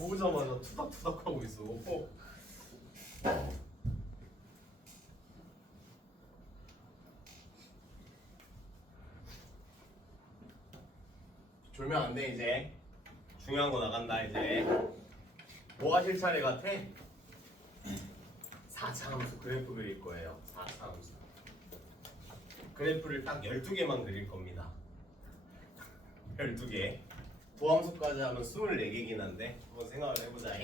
좋으자마자 투닥투닥 하고 있어. 졸면 안 돼 이제. 중요한 거 나간다 이제. 뭐 하실 차례 같아? 4차 함수 그래프 그릴 거예요. 4차 함수. 그래프를 딱 12개만 그릴 겁니다. 12개. 도함수까지 하면 24개긴 한데 한번 생각을 해보자.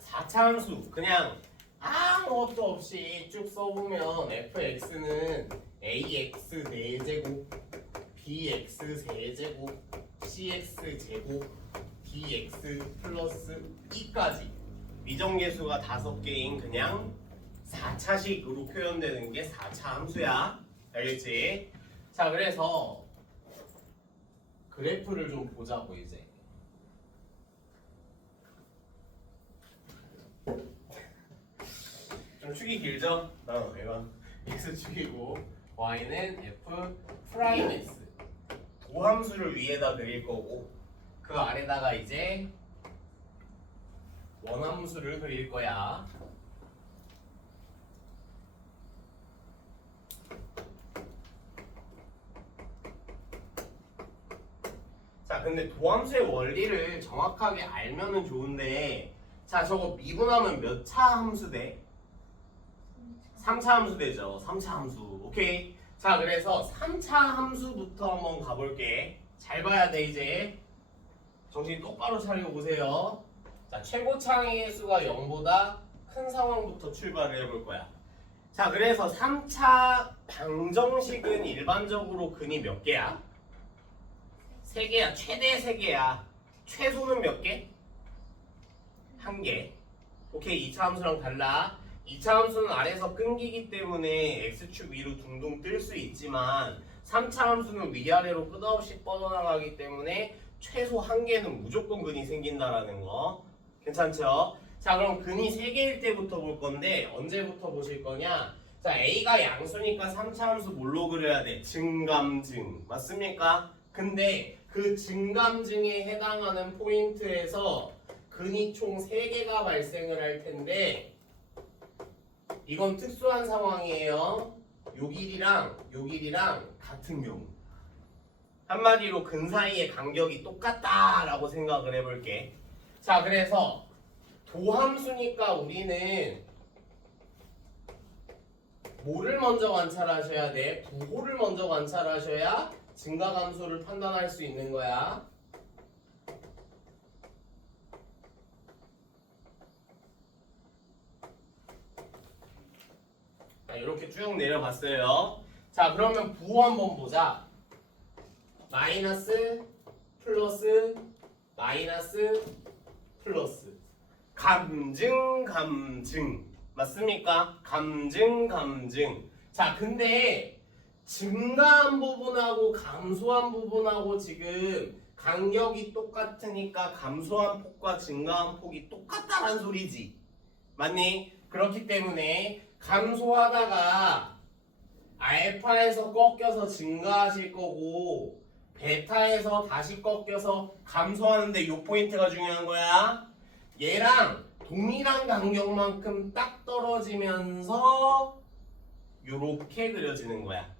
자, 4차 함수 그냥 아무것도 없이 쭉 써보면 fx는 ax 4제곱 bx 세제곱 cx 제곱 dx 플러스 2까지 미정계수가 5개인 그냥 4차식으로 표현되는 게 4차 함수야. 알겠지? 자, 그래서 그래프를 좀 보자고 이제. 좀 축이 길죠? 얘가 x 축이고 y는 f 프라임 x 도함수를 위에다 그릴 거고 그 아래다가 이제 원함수를 그릴 거야. 자, 근데 도함수의 원리를 정확하게 알면은 좋은데, 자, 저거 미분하면 몇 차 함수 돼? 3차 함수 되죠. 3차 함수. 오케이. 자, 그래서 3차 함수부터 한번 가볼게. 잘 봐야 돼 이제. 정신 똑바로 차리고 보세요. 자, 최고차의 수가 0보다 큰 상황부터 출발을 해볼 거야. 자, 그래서 3차 방정식은 일반적으로 근이 몇 개야? 3개야. 최대 3개야. 최소는 몇 개? 1개. 오케이. 2차 함수랑 달라. 2차 함수는 아래에서 끊기기 때문에 x축 위로 둥둥 뜰 수 있지만 3차 함수는 위아래로 끝없이 뻗어나가기 때문에 최소 1개는 무조건 근이 생긴다라는 거. 괜찮죠? 자, 그럼 근이 3개일 때부터 볼 건데 언제부터 보실 거냐? 자, a가 양수니까 3차 함수 뭘로 그려야 돼? 증감증. 맞습니까? 근데 그 증감증에 해당하는 포인트에서 근이 총 3개가 발생을 할 텐데 이건 특수한 상황이에요. 요 길이랑 같은 경우. 한마디로 근 사이의 간격이 똑같다라고 생각을 해볼게. 자, 그래서 도함수니까 우리는 뭐를 먼저 관찰하셔야 돼? 부호를 먼저 관찰하셔야 증가감소를 판단할 수 있는 거야. 자, 이렇게 쭉 내려봤어요. 자, 그러면 부호 한번 보자. 마이너스, 플러스, 마이너스, 플러스. 감증, 감증. 맞습니까? 감증, 감증. 자, 근데 증가한 부분하고 감소한 부분하고 지금 간격이 똑같으니까 감소한 폭과 증가한 폭이 똑같다는 소리지. 맞니? 그렇기 때문에 감소하다가 알파에서 꺾여서 증가하실 거고 베타에서 다시 꺾여서 감소하는데 이 포인트가 중요한 거야. 얘랑 동일한 간격만큼 딱 떨어지면서 요렇게 그려지는 거야.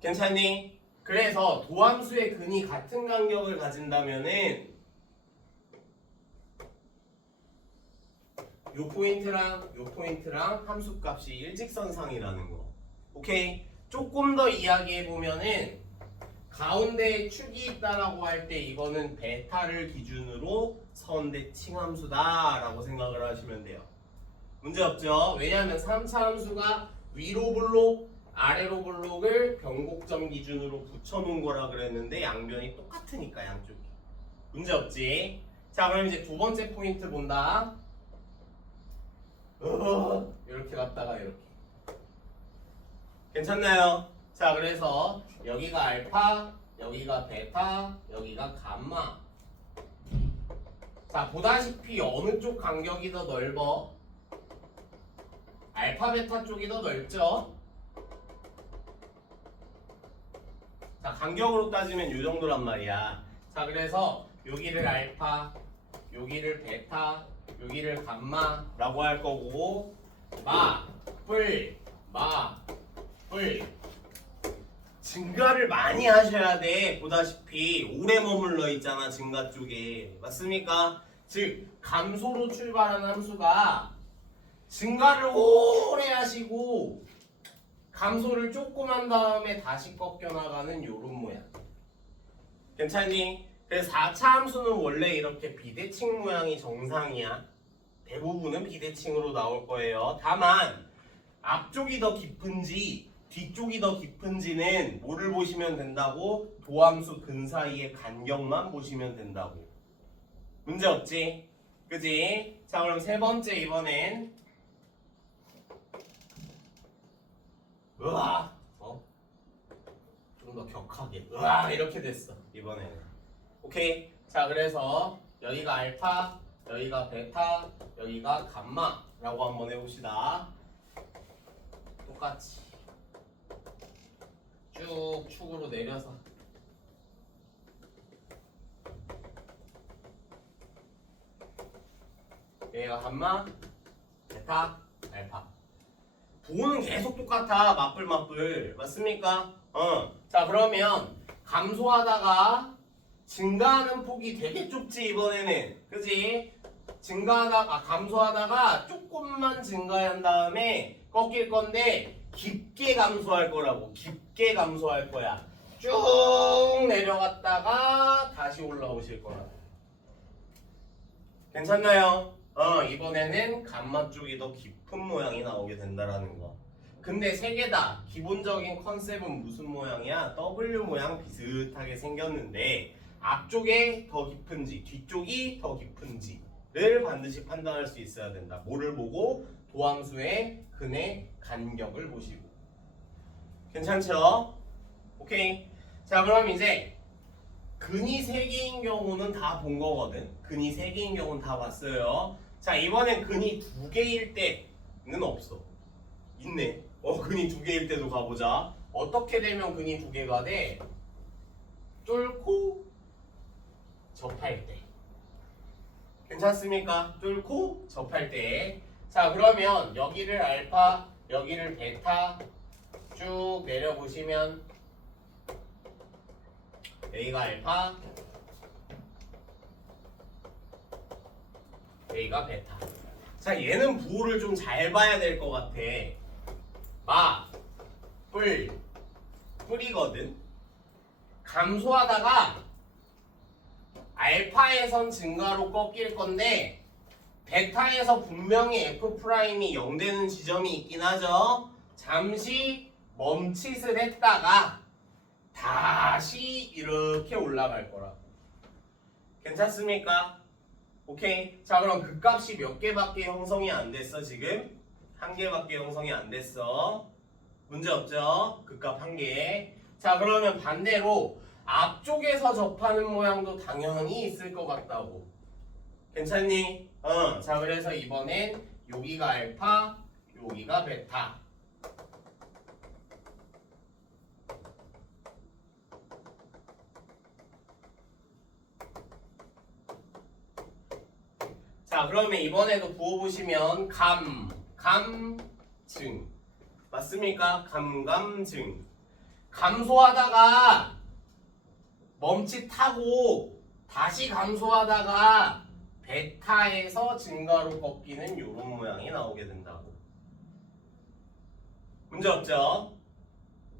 괜찮니? 그래서 도함수의 근이 같은 간격을 가진다면은 요 포인트랑 함수값이 일직선상이라는 거. 오케이? 조금 더 이야기해 보면은 가운데에 축이 있다라고 할 때 이거는 베타를 기준으로 선대칭 함수다라고 생각을 하시면 돼요. 문제 없죠? 왜냐하면 3차 함수가 위로 블록, 아래로 블록을 변곡점 기준으로 붙여놓은 거라 그랬는데 양변이 똑같으니까 양쪽이. 문제 없지? 자, 그럼 이제 두 번째 포인트 본다. 이렇게 갔다가 이렇게. 괜찮나요? 자, 그래서 여기가 알파, 여기가 베타, 여기가 감마. 자, 보다시피 어느 쪽 간격이 더 넓어? 알파 베타 쪽이 더 넓죠? 자, 간격으로 따지면 이 정도란 말이야. 자, 그래서 여기를 알파, 여기를 베타, 여기를 감마라고 할 거고, 뿔. 증가를 많이 하셔야 돼. 보다시피 오래 머물러 있잖아, 증가 쪽에. 맞습니까? 즉, 감소로 출발한 함수가 증가를 오래 하시고 감소를 조금 한 다음에 다시 꺾여 나가는 요런 모양. 괜찮니? 그래서 4차 함수는 원래 이렇게 비대칭 모양이 정상이야. 대부분은 비대칭으로 나올 거예요. 다만 앞쪽이 더 깊은지 뒤쪽이 더 깊은지는 뭐를 보시면 된다고? 도함수 근 사이의 간격만 보시면 된다고. 문제 없지? 그지? 자, 그럼 세 번째 이번엔 좀 더 격하게 이렇게 됐어 이번에는. 오케이. 자, 그래서 여기가 알파, 여기가 베타, 여기가 감마라고 한번 해봅시다. 똑같이 쭉 축으로 내려서 여기가 감마, 베타, 알파. 부호는 계속 똑같아. 맞불 맞습니까? 자, 그러면 감소하다가 증가하는 폭이 되게 좁지 이번에는. 그지? 감소하다가 조금만 증가한 다음에 꺾일 건데 깊게 감소할 거라고. 깊게 감소할 거야. 쭉 내려갔다가 다시 올라오실 거라고. 괜찮나요? 이번에는 감마 쪽이 더 깊은 모양이 나오게 된다라는 거. 근데 세 개 다 기본적인 컨셉은 무슨 모양이야? W 모양 비슷하게 생겼는데 앞쪽에 더 깊은지 뒤쪽이 더 깊은지를 반드시 판단할 수 있어야 된다. 뭐를 보고? 도함수의 근의 간격을 보시고. 괜찮죠? 오케이. 자, 그럼 이제 근이 3개인 경우는 다 본 거거든. 근이 3개인 경우는 다 봤어요. 자, 이번엔 근이 2개일 때는 없어. 있네. 근이 2개일 때도 가보자. 어떻게 되면 근이 2개가 돼? 뚫고 접할 때. 괜찮습니까? 뚫고 접할 때. 자, 그러면 여기를 알파, 여기를 베타 쭉 내려보시면 여기가 알파, 여기가 베타. 자, 얘는 부호를 좀 잘 봐야 될 것 같아. 뿔이거든. 감소하다가 알파에선 증가로 꺾일 건데 베타에서 분명히 F'이 0 되는 지점이 있긴 하죠. 잠시 멈칫을 했다가 다시 이렇게 올라갈 거라고. 괜찮습니까? 오케이. 자, 그럼 그 값이 몇 개밖에 형성이 안 됐어 지금? 1개밖에 형성이 안 됐어. 문제 없죠? 그 값 1개. 자, 그러면 반대로 앞쪽에서 접하는 모양도 당연히 있을 것 같다고. 괜찮니? 자, 그래서 이번엔 여기가 알파, 여기가 베타. 자, 그러면 이번에도 부호 보시면 감증 맞습니까? 감감증. 감소하다가 멈칫하고 다시 감소하다가 베타에서 증가로 꺾이는 이런 모양이 나오게 된다고. 문제 없죠?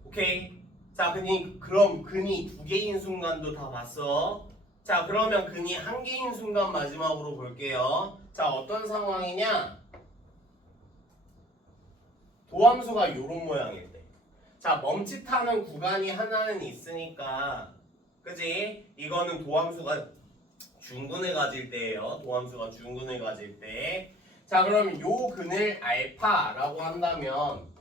오케이. 자, 그럼 근이 2개인 순간도 다 봤어. 자, 그러면 근이 1개인 순간 마지막으로 볼게요. 자, 어떤 상황이냐? 도함수가 이런 모양일 때. 자, 멈칫하는 구간이 하나는 있으니까, 그지? 이거는 도함수가 중근을 가질 때예요. 도함수가 중근을 가질 때. 자, 그러면 요 근을 알파라고 한다면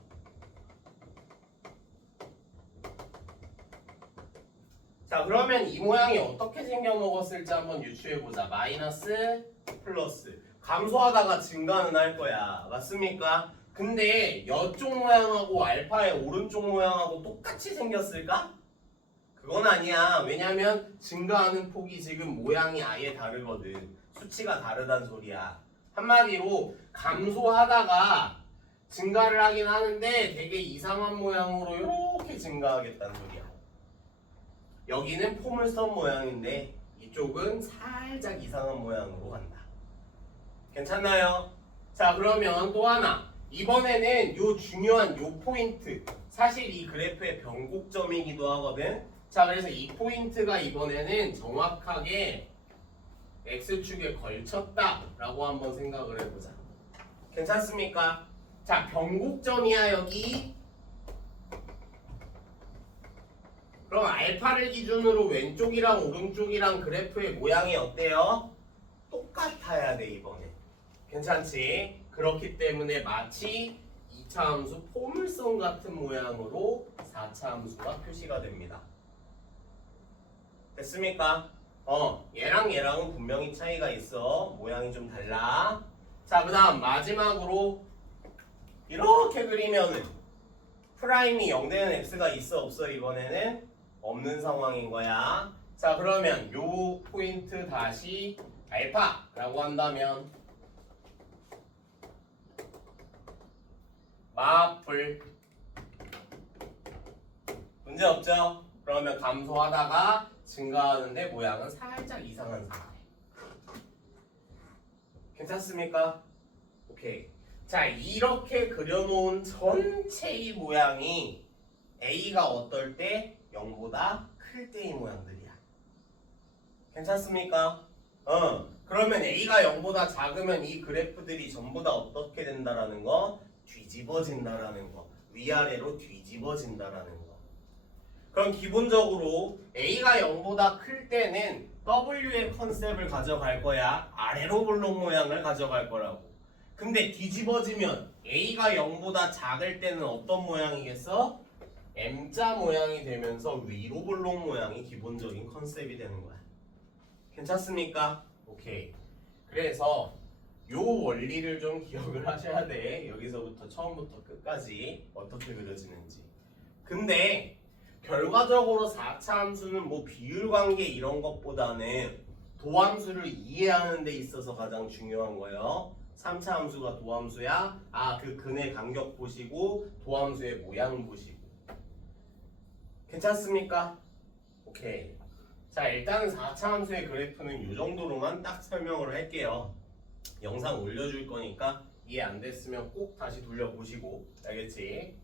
자, 그러면 이 모양이 어떻게 생겨 먹었을지 한번 유추해보자. 마이너스, 플러스. 감소하다가 증가는 할 거야. 맞습니까? 근데 이쪽 모양하고 알파의 오른쪽 모양하고 똑같이 생겼을까? 그건 아니야. 왜냐면 증가하는 폭이 지금 모양이 아예 다르거든. 수치가 다르단 소리야. 한마디로 감소하다가 증가를 하긴 하는데 되게 이상한 모양으로 이렇게 증가하겠다는 소리야. 여기는 포물선 모양인데 이쪽은 살짝 이상한 모양으로 간다. 괜찮나요? 자, 그러면 또 하나. 이번에는 요 중요한 요 포인트. 사실 이 그래프의 변곡점이기도 하거든. 자, 그래서 이 포인트가 이번에는 정확하게 X축에 걸쳤다라고 한번 생각을 해보자. 괜찮습니까? 자, 변곡점이야 여기. 그럼 알파를 기준으로 왼쪽이랑 오른쪽이랑 그래프의 모양이 어때요? 똑같아야 돼 이번에. 괜찮지? 그렇기 때문에 마치 2차 함수 포물선 같은 모양으로 4차 함수가 표시가 됩니다. 됐습니까? 얘랑 얘랑은 분명히 차이가 있어. 모양이 좀 달라. 자, 그 다음 마지막으로 이렇게 그리면은 프라임이 0되는 x가 있어 없어? 이번에는 없는 상황인 거야. 자, 그러면 요 포인트 다시 알파라고 한다면 마플 문제 없죠? 그러면 감소하다가 증가하는데 모양은 살짝 이상한 상태. 괜찮습니까? 오케이. 자, 이렇게 그려놓은 전체의 모양이 A가 어떨 때 0보다 클 때의 모양들이야. 괜찮습니까? 그러면 A가 0보다 작으면 이 그래프들이 전부 다 어떻게 된다라는 거? 뒤집어진다라는 거. 위아래로 뒤집어진다라는 거. 그럼 기본적으로 A가 0보다 클 때는 W의 컨셉을 가져갈 거야. 아래로 볼록 모양을 가져갈 거라고. 근데 뒤집어지면 A가 0보다 작을 때는 어떤 모양이겠어? M자 모양이 되면서 위로 볼록 모양이 기본적인 컨셉이 되는 거야. 괜찮습니까? 오케이. 그래서 요 원리를 좀 기억을 하셔야 돼. 여기서부터 처음부터 끝까지 어떻게 그려지는지. 근데 결과적으로 4차 함수는 뭐 비율 관계 이런 것보다는 도함수를 이해하는 데 있어서 가장 중요한 거예요. 3차 함수가 도함수야. 그 근의 간격 보시고 도함수의 모양 보시고. 괜찮습니까? 오케이. 자, 일단은 4차 함수의 그래프는 이 정도로만 딱 설명을 할게요. 영상 올려줄 거니까 이해 안 됐으면 꼭 다시 돌려보시고. 알겠지?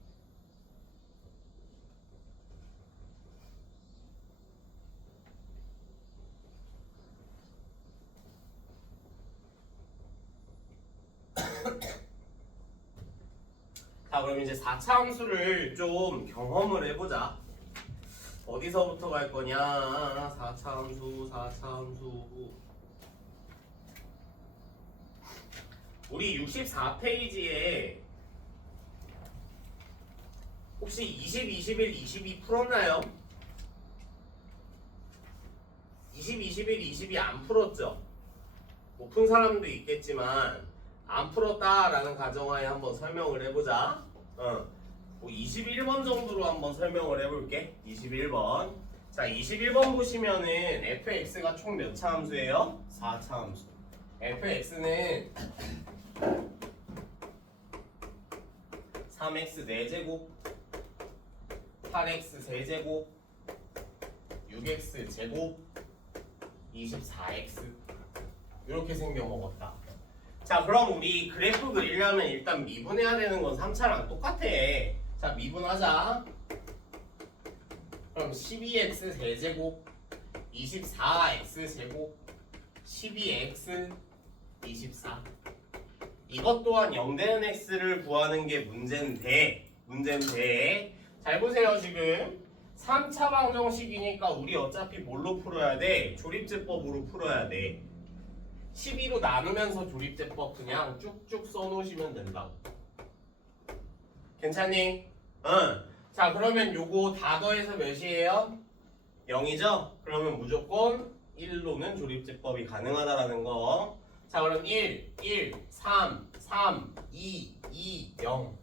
자, 그럼 이제 4차 함수를 좀 경험을 해보자. 어디서부터 갈 거냐? 4차 함수, 4차 함수. 우리 64페이지에 혹시 20, 21, 22 풀었나요? 20, 21, 22 안 풀었죠? 못 푼 사람도 있겠지만 안 풀었다라는 가정하에 한번 설명을 해보자. 뭐 21번 정도로 한번 설명을 해볼게. 21번. 자, 21번 보시면은 fx가 총 몇 차 함수예요? 4차 함수. fx는 3x 4제곱, 8x 세제곱, 6x 제곱, 24x 이렇게 생겨 먹었다. 자, 그럼 우리 그래프 그리려면 일단 미분해야 되는 건 3차랑 똑같아. 자, 미분하자. 그럼 12x 세제곱, 24x 제곱, 12x 24. 이것 또한 0되는 x를 구하는 게 문제인데 잘 보세요. 지금 3차 방정식이니까 우리 어차피 뭘로 풀어야 돼? 조립제법으로 풀어야 돼. 12로 나누면서 조립제법 그냥 쭉쭉 써놓으시면 된다고. 괜찮니? 자, 그러면 요거 다 더해서 몇이에요? 0이죠? 그러면 무조건 1로는 조립제법이 가능하다라는 거. 자 그럼 1, 1, 3, 3, 2, 2, 0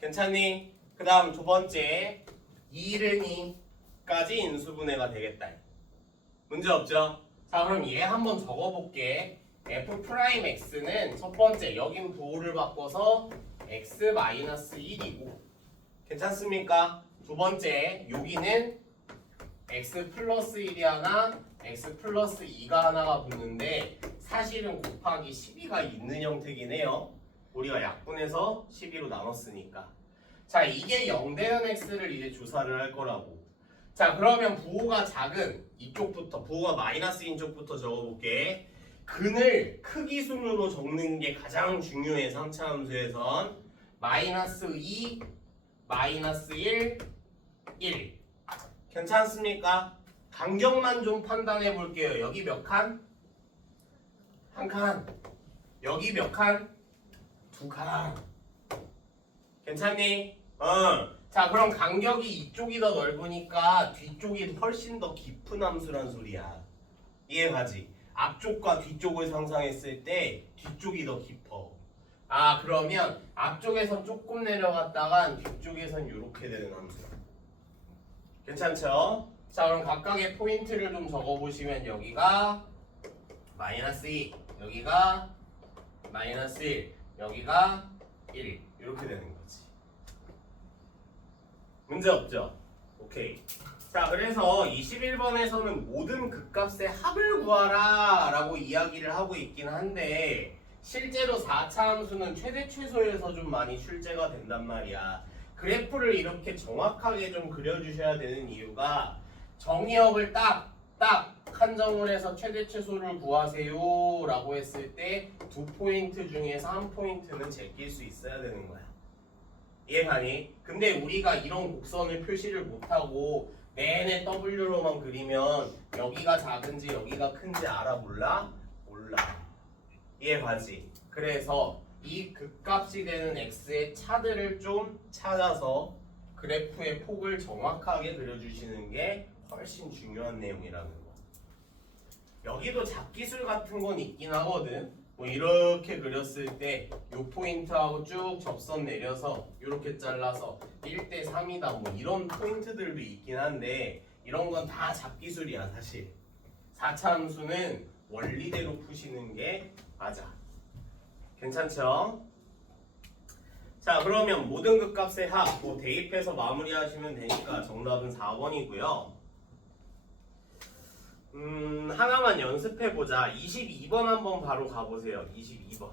괜찮니? 그 다음 두 번째 2는 2까지 인수분해가 되겠다. 문제 없죠? 자 그럼 얘 한번 적어볼게. f'x는 첫 번째 여긴 부호를 바꿔서 x-1이고 괜찮습니까? 두 번째 여기는 x 플러스 1이 하나 x 플러스 2가 하나가 붙는데 사실은 곱하기 12가 있는 형태긴 해요. 우리가 약분해서 12로 나눴으니까. 자 이게 0 되는 x를 이제 조사를 할 거라고. 자 그러면 부호가 작은 이쪽부터 부호가 마이너스인 쪽부터 적어볼게. 근을 크기 순으로 적는 게 가장 중요해. 3차 함수에선 마이너스 2, 마이너스 1, 1 괜찮습니까? 간격만 좀 판단해 볼게요. 여기 몇 칸? 한 칸. 여기 몇 칸? 두 칸. 괜찮니? 자 그럼 간격이 이쪽이 더 넓으니까 뒤쪽이 훨씬 더 깊은 함수란 소리야. 이해가지? 앞쪽과 뒤쪽을 상상했을 때 뒤쪽이 더 깊어. 아 그러면 앞쪽에선 조금 내려갔다간 뒤쪽에선 이렇게 되는 함수야. 괜찮죠? 자 그럼 각각의 포인트를 좀 적어보시면 여기가 마이너스 2 여기가 마이너스 1 여기가 1 이렇게 되는 거지. 문제 없죠? 오케이. 자 그래서 21번에서는 모든 극값의 합을 구하라 라고 이야기를 하고 있긴 한데 실제로 4차 함수는 최대 최소에서 좀 많이 출제가 된단 말이야. 그래프를 이렇게 정확하게 좀 그려주셔야 되는 이유가 정의역을 딱 한정을 해서 최대 최소를 구하세요 라고 했을 때 두 포인트 중에서 한 포인트는 제낄 수 있어야 되는 거야. 이해가니? 근데 우리가 이런 곡선을 표시를 못하고 내내 W로만 그리면 여기가 작은지 여기가 큰지 알아 몰라? 몰라. 이해가지? 그래서 이 극값이 되는 x의 차들을 좀 찾아서 그래프의 폭을 정확하게 그려주시는 게 훨씬 중요한 내용이라는 거. 여기도 잡기술 같은 건 있긴 하거든. 뭐 이렇게 그렸을 때 요 포인트하고 쭉 접선 내려서 이렇게 잘라서 1대 3이다 뭐 이런 포인트들도 있긴 한데 이런 건 다 잡기술이야 사실. 4차 함수는 원리대로 푸시는 게 맞아. 괜찮죠? 자 그러면 모든 극값의 합 뭐 대입해서 마무리하시면 되니까 정답은 4번이고요. 하나만 연습해보자. 22번 한번 바로 가보세요. 22번.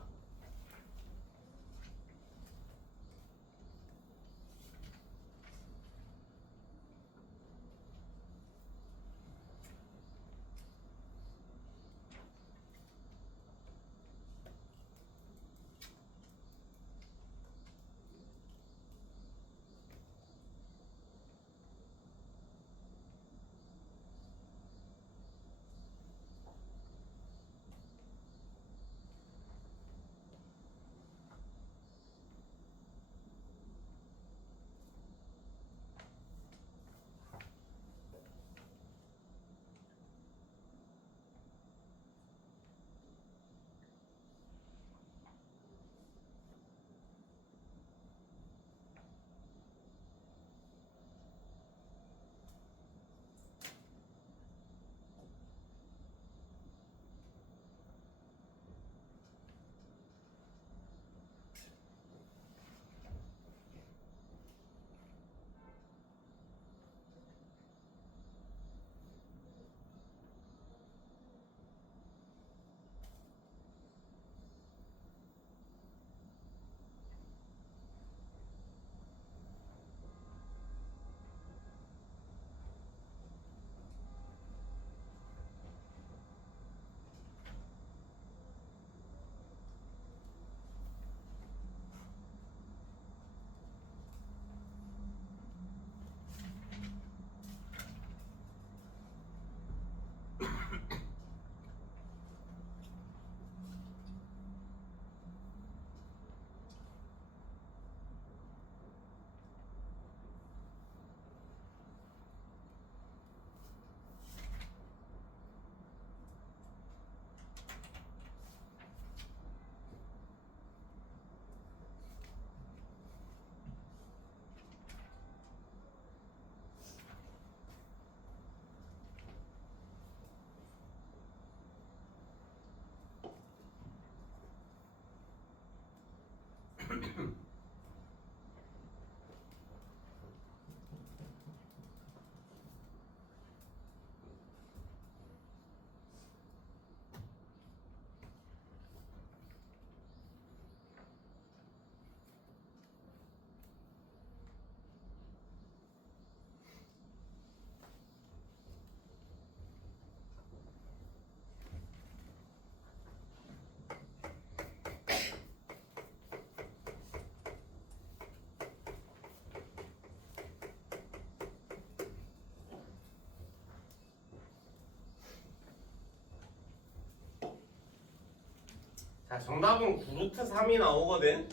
자, 정답은 9루트 3이 나오거든.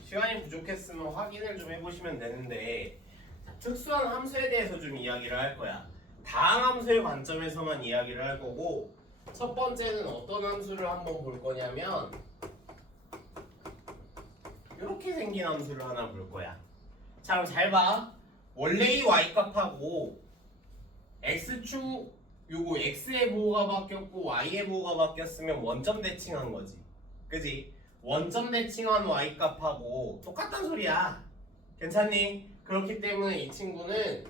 시간이 부족했으면 확인을 좀 해보시면 되는데, 자, 특수한 함수에 대해서 좀 이야기를 할 거야. 다항 함수의 관점에서만 이야기를 할 거고, 첫 번째는 어떤 함수를 한번 볼 거냐면 이렇게 생긴 함수를 하나 볼 거야. 자, 그럼 잘 봐. 원래 이 y값하고 x축 요거 x의 보호가 바뀌었고 y의 보호가 바뀌었으면 원점 대칭한 거지. 그지? 원점 대칭한 y값하고 똑같단 소리야. 괜찮니? 그렇기 때문에 이 친구는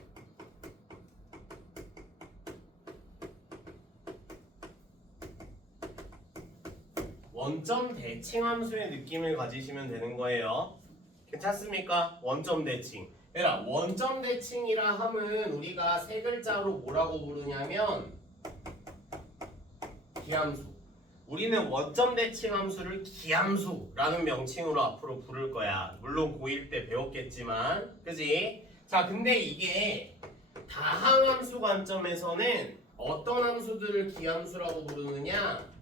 원점 대칭 함수의 느낌을 가지시면 되는 거예요. 괜찮습니까? 원점 대칭. 얘들아, 원점 대칭이라 함은 우리가 세 글자로 뭐라고 부르냐면 기함수. 우리는 원점 대칭 함수를 기함수라는 명칭으로 앞으로 부를 거야. 물론 고1 때 배웠겠지만, 그지? 자, 근데 이게 다항 함수 관점에서는 어떤 함수들을 기함수라고 부르느냐?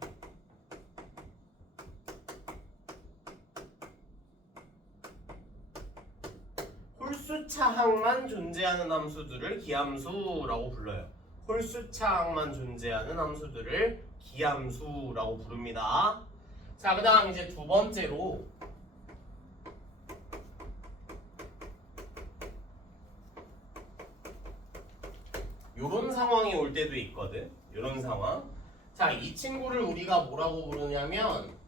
홀수차항만 존재하는 함수들을 기함수라고 불러요. 홀수차항만 존재하는 함수들을 기함수라고 부릅니다. 자, 그 다음 이제 두 번째로 요런 상황이 올 때도 있거든. 요런 상황. 자, 이 친구를 우리가 뭐라고 부르냐면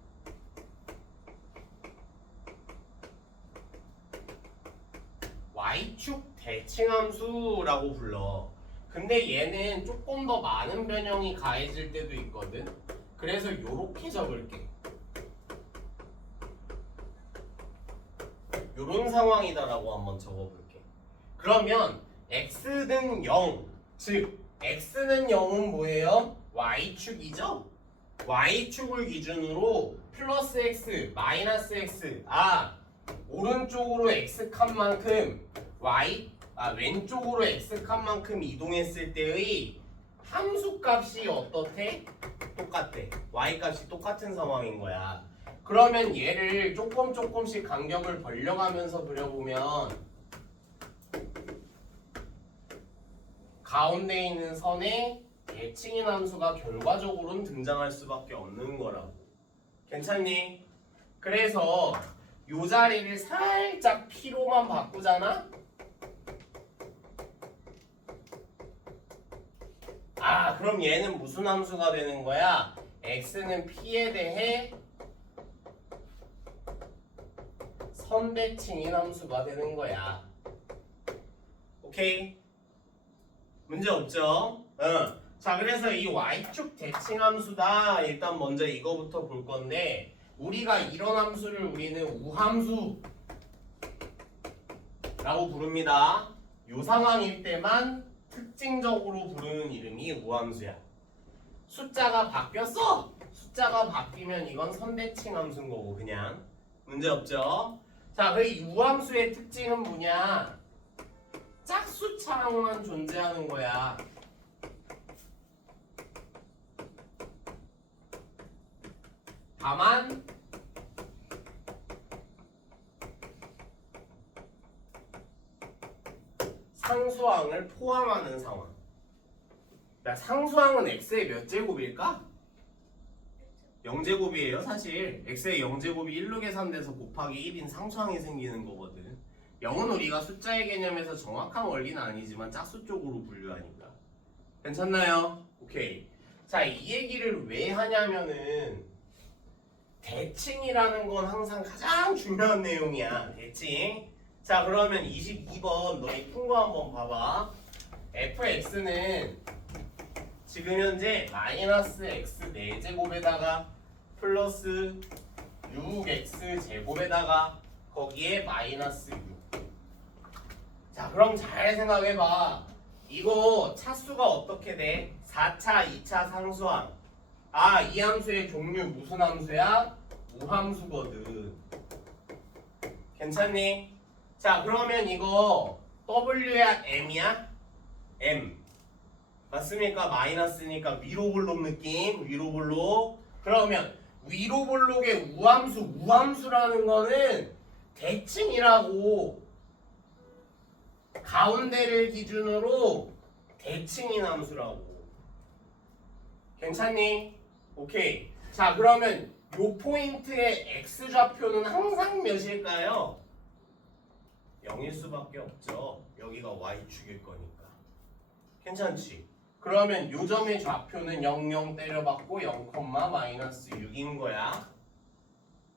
y축 대칭함수라고 불러. 근데 얘는 조금 더 많은 변형이 가해질 때도 있거든. 그래서 요렇게 적을게. 요런 상황이다라고 한번 적어볼게. 그러면 x는 0, 즉 x는 0은 뭐예요? y축이죠? y축을 기준으로 플러스 x, 마이너스 x, 오른쪽으로 x 칸 만큼 왼쪽으로 x 칸 만큼 이동했을 때의 함수 값이 어떻대? 똑같대. y 값이 똑같은 상황인 거야. 그러면 얘를 조금씩 간격을 벌려가면서 그려보면 가운데 있는 선에 대칭인 함수가 결과적으로는 등장할 수밖에 없는 거라고. 괜찮니? 그래서 요 자리를 살짝 P로만 바꾸잖아? 그럼 얘는 무슨 함수가 되는 거야? x는 P에 대해 선대칭인 함수가 되는 거야. 오케이? 문제 없죠? 자, 그래서 이 y축 대칭 함수다. 일단 먼저 이거부터 볼 건데, 우리가 이런 함수를 우리는 우함수라고 부릅니다. 요 상황일 때만 특징적으로 부르는 이름이 우함수야. 숫자가 바뀌었어! 숫자가 바뀌면 이건 선대칭 함수인 거고 그냥. 문제 없죠? 자, 그 우함수의 특징은 뭐냐? 짝수차항만 존재하는 거야. 다만 상수항을 포함하는 상황. 야, 상수항은 x의 몇 제곱일까? 0제곱이에요 사실. x의 0제곱이 1로 계산돼서 곱하기 1인 상수항이 생기는 거거든. 0은 우리가 숫자의 개념에서 정확한 원리는 아니지만 짝수 쪽으로 분류하니까. 괜찮나요? 오케이. 자, 이 얘기를 왜 하냐면은 대칭이라는 건 항상 가장 중요한 내용이야. 대칭. 자, 그러면 22번 너희 푼 거 한번 봐봐. fx는 지금 현재 마이너스 x 4제곱에다가 플러스 6x 제곱에다가 거기에 마이너스 6. 자, 그럼 잘 생각해봐. 이거 차수가 어떻게 돼? 4차, 2차 상수항. 이 함수의 종류 무슨 함수야? 우함수거든. 괜찮니? 자, 그러면 이거 W야 M이야? M 맞습니까? 마이너스니까 위로 볼록 느낌. 위로 볼록. 그러면 위로 볼록의 우함수라는 거는 대칭이라고. 가운데를 기준으로 대칭인 함수라고. 괜찮니? 오케이. 자, 그러면 요 포인트의 x좌표는 항상 몇일까요? 0일 수밖에 없죠. 여기가 y축일 거니까. 괜찮지? 그러면 요 점의 좌표는 00 때려받고 0, 마이너스 6인 거야.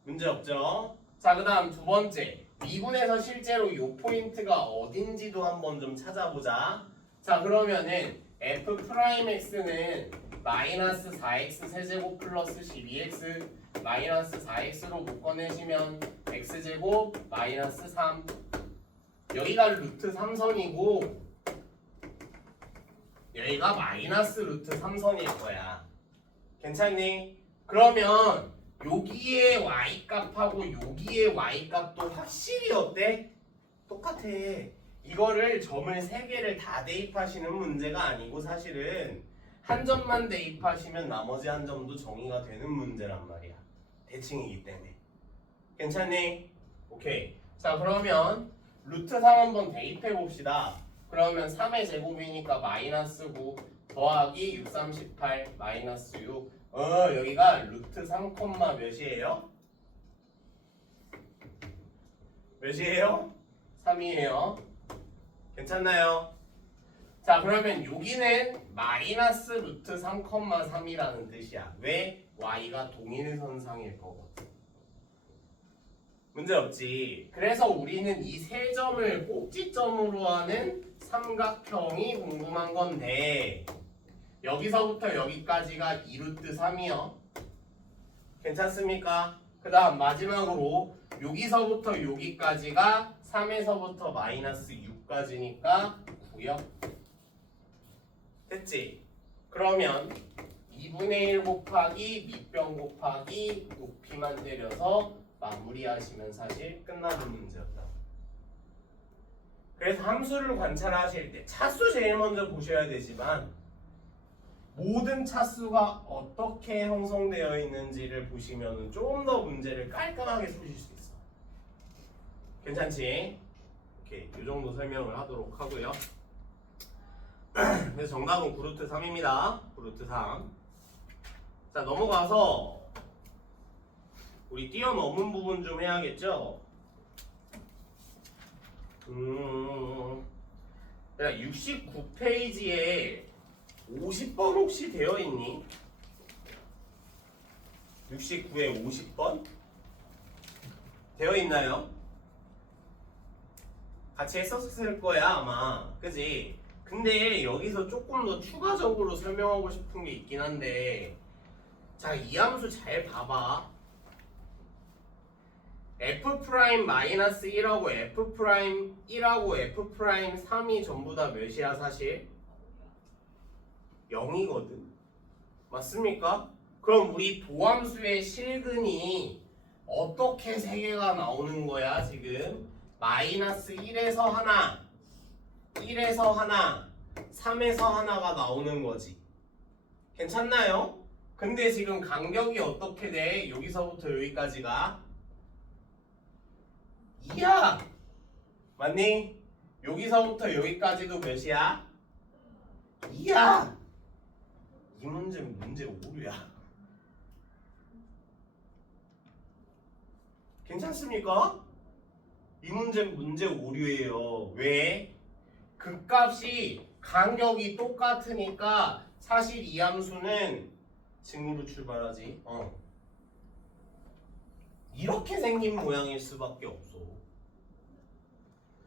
문제 없죠? 자, 그 다음 두 번째. 미분에서 실제로 요 포인트가 어딘지도 한번 좀 찾아보자. 자, 그러면은 f'x는 마이너스 4x 세제곱 플러스 12x 마이너스 4x로 묶어내시면 x제곱 마이너스 3. 여기가 루트 3선이고 여기가 마이너스 루트 3선일 거야. 괜찮니? 그러면 여기에 y값하고 여기에 y값도 확실히 어때? 똑같아. 이거를 점을 3개를 다 대입하시는 문제가 아니고 사실은 한 점만 대입하시면 나머지 한 점도 정의가 되는 문제란 말이야. 대칭이기 때문에. 괜찮니? 오케이. 자, 그러면 루트 3 한번 대입해 봅시다. 그러면 3의 제곱이니까 마이너스 9 더하기 6, 38 마이너스 6. 여기가 루트 3, 몇이에요? 몇이에요? 3이에요. 괜찮나요? 자, 그러면 여기는 마이너스 루트 3, 3이라는 뜻이야. 왜? y가 동일선상일 거거든. 문제 없지. 그래서 우리는 이 세 점을 꼭지점으로 하는 삼각형이 궁금한 건데 여기서부터 여기까지가 2루트 3이요. 괜찮습니까? 그 다음 마지막으로 여기서부터 여기까지가 3에서부터 마이너스 6까지니까 9요. 됐지? 그러면 2분의 1 곱하기 밑변 곱하기 높이만 때려서 마무리하시면 사실 끝나는 문제였다. 그래서 함수를 관찰하실 때 차수 제일 먼저 보셔야 되지만 모든 차수가 어떻게 형성되어 있는지를 보시면 좀 더 문제를 깔끔하게 푸실 수 있어. 괜찮지? 오케이, 이 정도 설명을 하도록 하고요. 그래서 정답은 9루트 3입니다. 9루트 3. 자, 넘어가서 우리 뛰어넘은 부분 좀 해야겠죠? 야, 69페이지에 50번 혹시 되어 있니? 69에 50번? 되어 있나요? 같이 했었을 거야 아마. 그지? 근데 여기서 조금 더 추가적으로 설명하고 싶은 게 있긴 한데 자, 이 함수 잘 봐봐. f'-1하고 f'1하고 f'3이 전부 다 몇이야 사실? 0이거든. 맞습니까? 그럼 우리 도함수의 실근이 어떻게 3개가 나오는 거야 지금? 마이너스 1에서 하나, 1에서 하나, 3에서 하나가 나오는 거지. 괜찮나요? 근데 지금 간격이 어떻게 돼? 여기서부터 여기까지가 2야. 맞니? 여기서부터 여기까지도 몇이야? 2야. 이 문제는 문제 오류야. 괜찮습니까? 이 문제는 문제 오류예요. 왜? 그 값이 간격이 똑같으니까 사실 이 함수는 증으로 출발하지. 이렇게 생긴 모양일 수밖에 없어.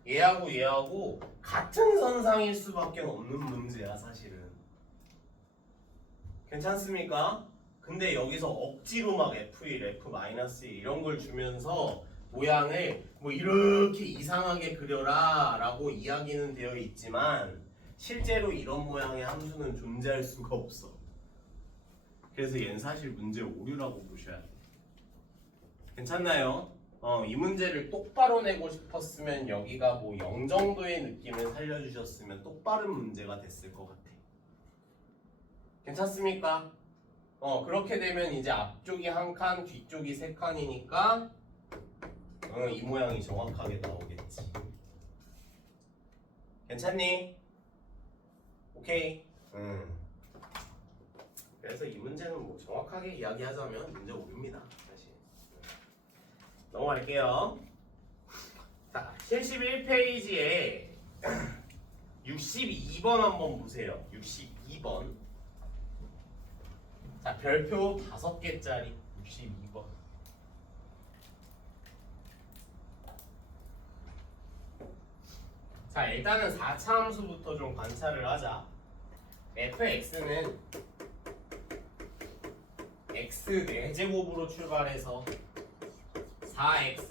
얘하고 얘하고 같은 선상일 수밖에 없는 문제야 사실은. 괜찮습니까? 근데 여기서 억지로 막 F1, F-1 이런 걸 주면서 모양을 뭐 이렇게 이상하게 그려라 라고 이야기는 되어 있지만 실제로 이런 모양의 함수는 존재할 수가 없어. 그래서 얘는 사실 문제 오류라고 보셔야 돼. 괜찮나요? 이 문제를 똑바로 내고 싶었으면 여기가 뭐 0 정도의 느낌을 살려주셨으면 똑바른 문제가 됐을 것 같아. 괜찮습니까? 그렇게 되면 이제 앞쪽이 한 칸, 뒤쪽이 세 칸이니까 이 모양이 정확하게 나오겠지. 괜찮니? 오케이. 그래서 이 문제는 뭐 정확하게 이야기하자면 문제 5입니다. 사실. 넘어갈게요. 자, 71페이지에 62번 한번 보세요. 62번. 자, 별표 5개짜리 62번. 자, 일단은 4차 함수부터 좀 관찰을 하자. fx는 x 4제곱으로 출발해서 4x